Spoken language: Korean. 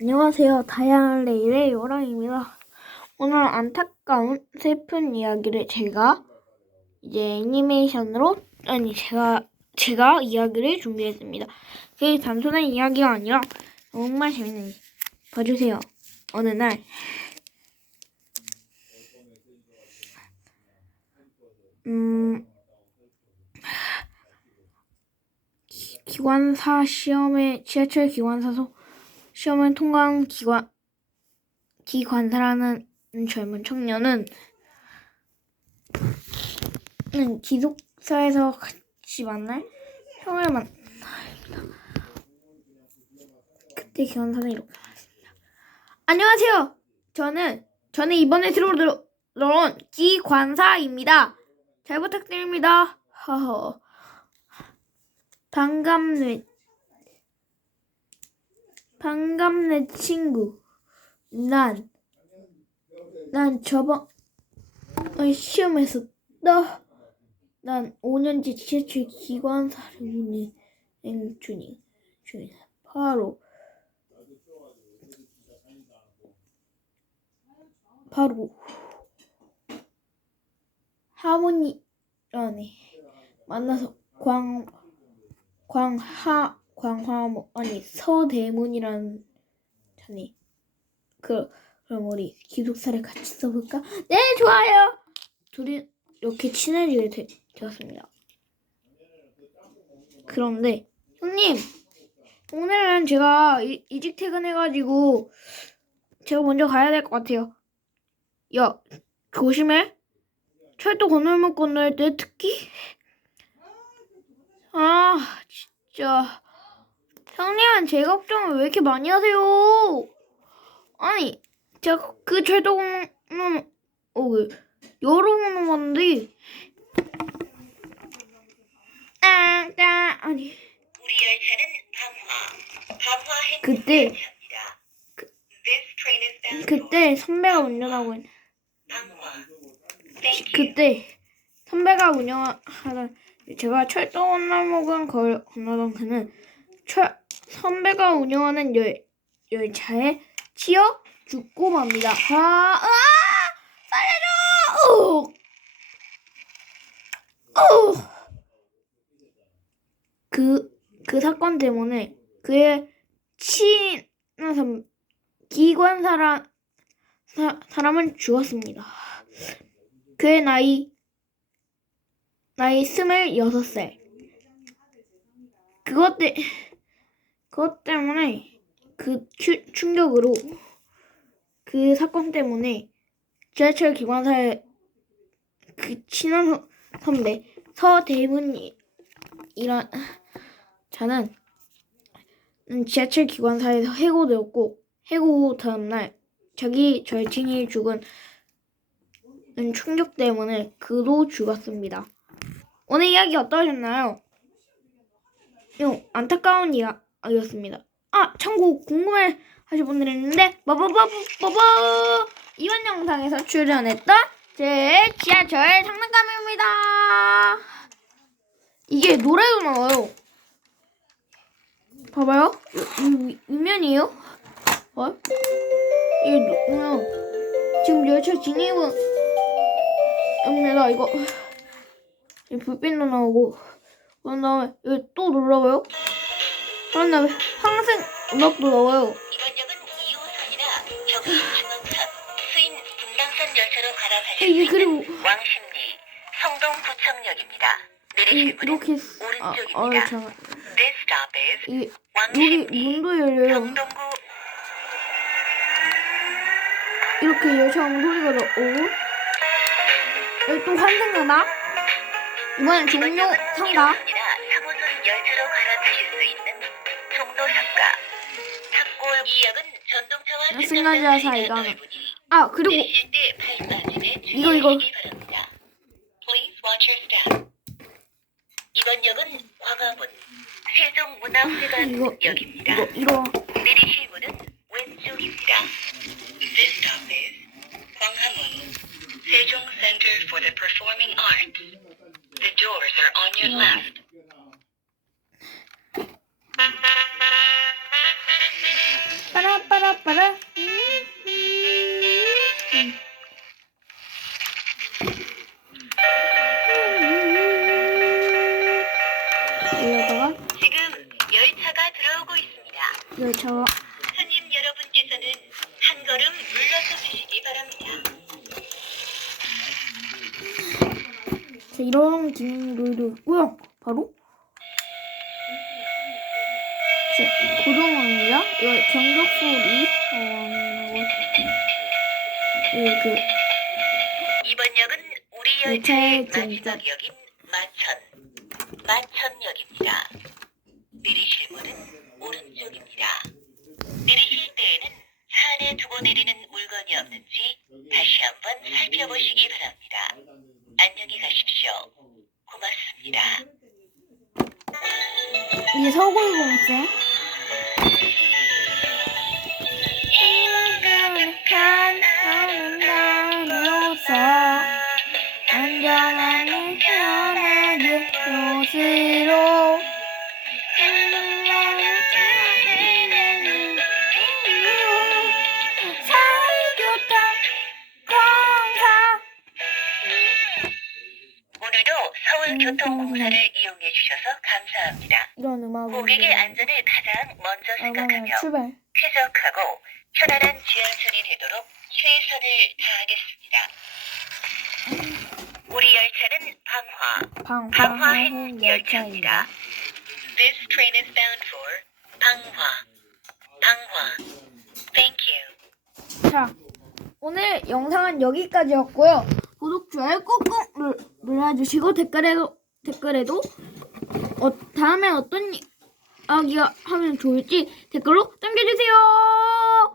안녕하세요. 다양한 레일의 요랑입니다. 오늘 안타까운 슬픈 이야기를 제가 이제 애니메이션으로 아니 제가 제가 이야기를 준비했습니다. 그게 단순한 이야기가 아니라 정말 재밌는 일. 봐주세요. 어느 날 음, 기- 기관사 시험에 지하철 기관사소 시험을 통과한 기관 기관사라는 젊은 청년은 은 기숙사에서 같이 만날 형을 만나 그때 기관사는 이렇게 말했습니다. 안녕하세요. 저는 저는 이번에 들어온 기관사입니다. 잘 부탁드립니다. 허허. 반갑네. 반갑네 친구. 난, 난 저번 어, 시험에서 나, 난 5년째 지하철 기관사를 운행 중이 중이다. 바로 바로 하모니라네 만나서 광 광하 광화문 아니 서대문이라는 자네 그 그럼 우리 기숙사를 같이 써볼까? 네 좋아요. 둘이 이렇게 친해지게 되, 되었습니다. 그런데 형님 오늘은 제가 이, 이직 퇴근해가지고 제가 먼저 가야 될 것 같아요. 야 조심해. 철도 건널목 건널 때 특히 아 진짜 형님은 제 걱정을 왜 이렇게 많이 하세요? 아니 제가 그 철도 건널 어그 여러 번은 봤는데 아 아 아니 우리 열차는 방화, 방화 그때 is bound 그때 선배가 운전하고 있 방화. Thank you. 그때 선배가 운영하던 제가 철도 건널목은 걸 건너던 그는 철 선배가 운영하는 열 열차에 치여 죽고 맙니다. 아, 아 살려줘! 그, 그 사건 때문에 그의 친한 선- 기관 사람 사, 사람은 죽었습니다. 그의 나이 나이 스물여섯 살. 그것 때 그것 때문에 그 추, 충격으로 그 사건 때문에 지하철 기관사의 그 친한 선- 선배 서대문이란 자는 지하철 기관사에서 해고되었고 해고 다음날 자기 절친이 죽은 충격 때문에 그도 죽었습니다. 오늘 이야기 어떠셨나요? 요 안타까운 이야 기였습니다. 아 참고 궁금해 하실 분들이 있는데 버버버버버 이번 영상에서 출연했던 제 지하철 장난감입니다. 이게 노래도 나와요. 봐봐요. 이, 이, 이면이에요? 어? 이게 뭐야? 지금 열차 진입은 입니다. 이거 이 불빛도 나오고 그런 다음에 여기 또 눌러봐요. 그런 다음에 황색 음악도 나와요. 이번 역은 2호선이나 경인 중앙선, 수인 분당선 열차로 이게 수 그리고 있는 왕십리, 성동 부청역입니다. 이, 내리실 문은 이렇게 쓰- 아, 아, 오른쪽입니다. 잠깐. This stop is 이 여기 왕십리, 문도 열려요. 성동구 이렇게 열차 오면 소리가 나오고 여기 또 환승연합 이번엔 이번 종료 역은 상가 1호선이나 3호선 열차로 종로상가. 탑골 이 역은 전동차와 승강자 승강장 사이가 아 그리고 내리실 때 발빠짐에 이거, 이거. 이번 역은 광화문 이거 세종문화회관역입니다. 이거 이거 내리실 문은 왼쪽입니다. This stop is 광화문 세종 Center for the Performing Arts. The doors are on your left. 빠라빠라빠라. 열차 손님 여러분께서는 한 걸음 물러서 주시기 바랍니다. 자, 이런 기능도 있고요. 바로 이거 경적 소리. 어, 예, 그 이번 역은 우리 열차의 종점. 마지막 역인 마천, 마천역입니다. 내리실 문은 오른쪽입니다. 내리실 때에는 차 안에 두고 내리는 물건이 없는지 다시 한번 살펴보시기 바랍니다. 안녕히 가십시오. 고맙습니다. 이게 서울공사. 교통공사를 이용해 주셔서 감사합니다. 이런 고객의 안전을 가장 먼저 아, 생각하며 출발 쾌적하고 편안한 지하철이 되도록 최선을 다하겠습니다. 우리 열차는 방화, 방화행 열차입니다. This train is bound for 방화, 방화. Thank you. 자, 오늘 영상은 여기까지였고요. 구독, 좋아요 꾹꾹 눌- 눌러주시고 댓글에도 댓글에도 어, 다음에 어떤 이야기가 하면 좋을지 댓글로 남겨주세요.